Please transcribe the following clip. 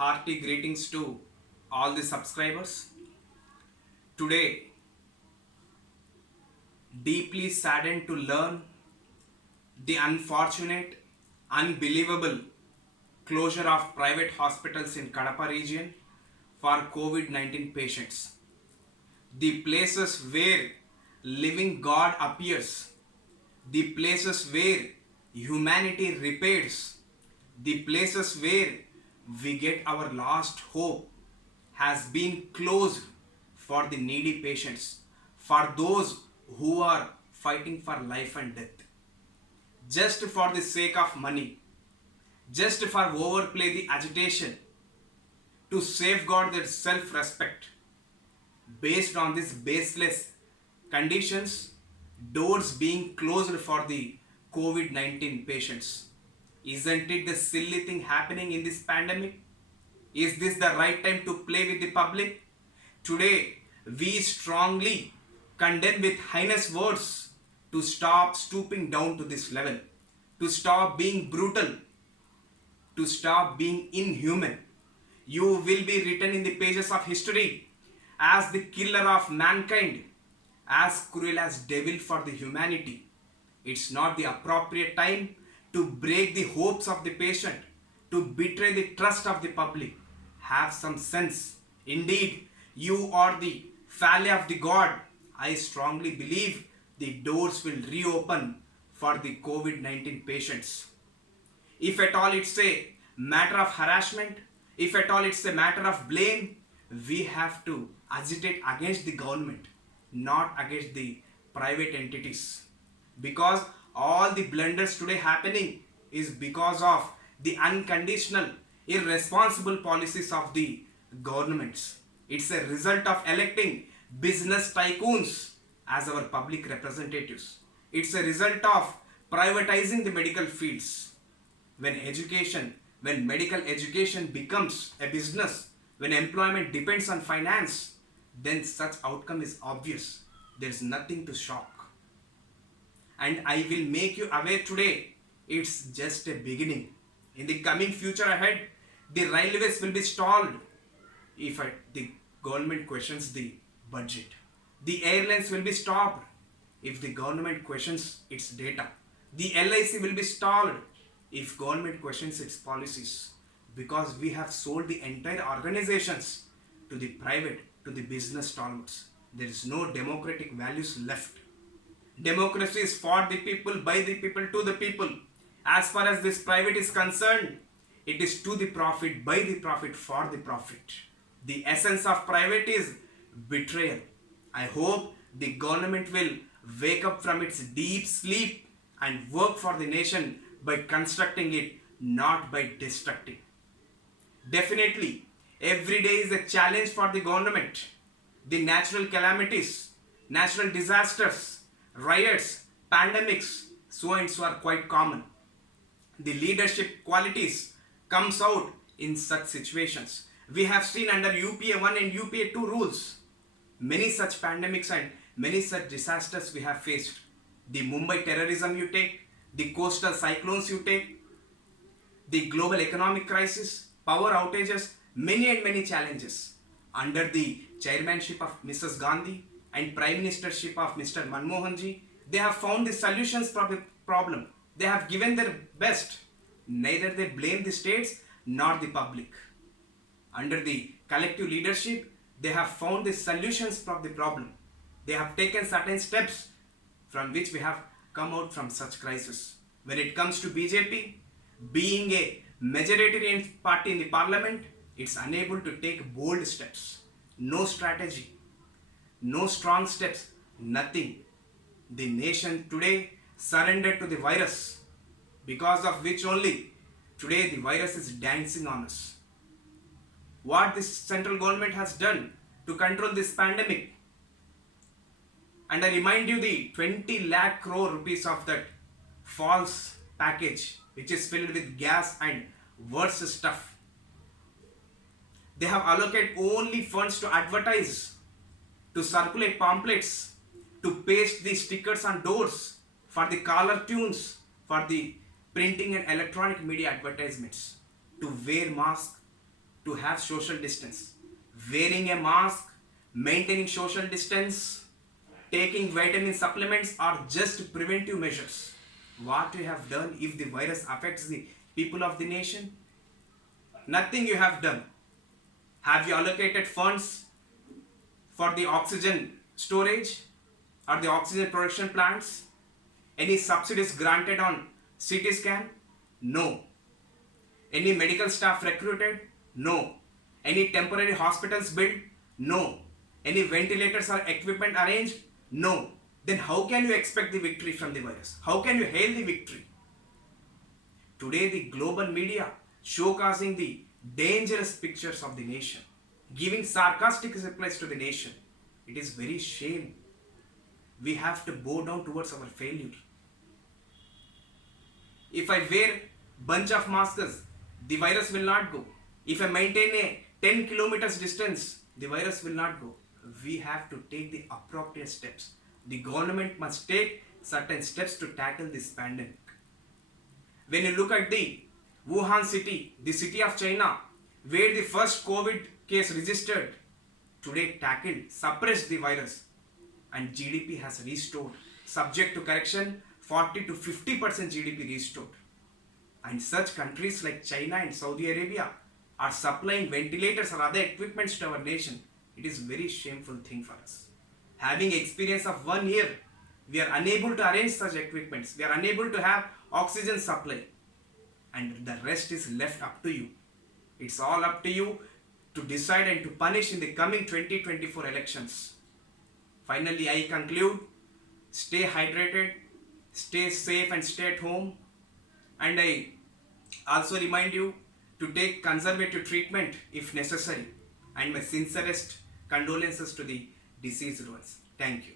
Hearty greetings to all the subscribers. Today, deeply saddened to learn the unfortunate, unbelievable closure of private hospitals in Kadapa region for COVID 19 patients. The places where living God appears, the places where humanity repairs, the places where we get our last hope has been closed for the needy patients, for those who are fighting for life and death, just for the sake of money, just for overplay the agitation to safeguard their self-respect. Based on these baseless conditions, doors being closed for the COVID 19 patients. Isn't it the silly thing happening in this pandemic? Is this the right time to play with the public? Today, we strongly condemn with heinous words to stop stooping down to this level, to stop being brutal, to stop being inhuman. You will be written in the pages of history as the killer of mankind, as cruel as devil for the humanity. It's not the appropriate time to break the hopes of the patient, to betray the trust of the public. Have some sense. Indeed, you are the valley of the God. I strongly believe the doors will reopen for the COVID 19 patients. If at all it's a matter of harassment, if at all it's a matter of blame, we have to agitate against the government, not against the private entities. Because all the blunders today happening is because of the unconditional, irresponsible policies of the governments. It's a result of electing business tycoons as our public representatives. It's a result of privatizing the medical fields. When medical education becomes a business, when employment depends on finance, then such outcome is obvious. There's nothing to shock. And I will make you aware today, it's just a beginning. In the coming future ahead, the railways will be stalled if the government questions the budget. The airlines will be stopped if the government questions its data. The LIC will be stalled if government questions its policies, because we have sold the entire organizations to the private, to the business stalwarts. There is no democratic values left. Democracy is for the people, by the people, to the people. As far as this private is concerned, it is to the profit, by the profit, for the profit. The essence of private is betrayal. I hope the government will wake up from its deep sleep and work for the nation by constructing it, not by destructing. Definitely, every day is a challenge for the government. The natural calamities, natural disasters, riots, pandemics, so and so are quite common. The leadership qualities comes out in such situations. We have seen under UPA 1 and UPA 2 rules, many such pandemics and many such disasters we have faced. The Mumbai terrorism you take, the coastal cyclones you take, the global economic crisis, power outages, many and many challenges. Under the chairmanship of Mrs. Gandhi and Prime Ministership of Mr. Manmohan ji, they have found the solutions for the problem. They have given their best. Neither they blame the states nor the public. Under the collective leadership, they have found the solutions for the problem. They have taken certain steps from which we have come out from such crisis. When it comes to BJP, being a majoritarian party in the parliament, it's unable to take bold steps. No strategy, no strong steps, nothing. The nation today surrendered to the virus, because of which only today the virus is dancing on us. What this central government has done to control this pandemic, and I remind you the 20 lakh crore rupees of that false package which is filled with gas and worse stuff. They have allocated only funds to advertise, to circulate pamphlets, to paste the stickers on doors, for the caller tunes, for the printing and electronic media advertisements, to wear masks, to have social distance. Wearing a mask, maintaining social distance, taking vitamin supplements are just preventive measures. What you have done if the virus affects the people of the nation? Nothing you have done. Have you allocated funds for the oxygen storage or the oxygen production plants? Any subsidies granted on CT scan? No. Any medical staff recruited? No. Any temporary hospitals built? No. Any ventilators or equipment arranged? No. Then how can you expect the victory from the virus? How can you hail the victory? Today the global media showcasing the dangerous pictures of the nation, giving sarcastic replies to the nation. It is very shame. We have to bow down towards our failure. If I wear bunch of masks, the virus will not go. If I maintain a 10 kilometers distance, the virus will not go. We have to take the appropriate steps. The government must take certain steps to tackle this pandemic. When you look at the Wuhan city, the city of China, where the first COVID case registered, today tackled, suppressed the virus, and GDP has restored. Subject to correction, 40 to 50% GDP restored. And such countries like China and Saudi Arabia are supplying ventilators or other equipments to our nation. It is a very shameful thing for us. Having experience of 1 year, we are unable to arrange such equipments. We are unable to have oxygen supply. And the rest is left up to you. It's all up to you to decide and to punish in the coming 2024 elections. Finally, I conclude, stay hydrated, stay safe and stay at home. And I also remind you to take conservative treatment if necessary. And my sincerest condolences to the deceased ones. Thank you.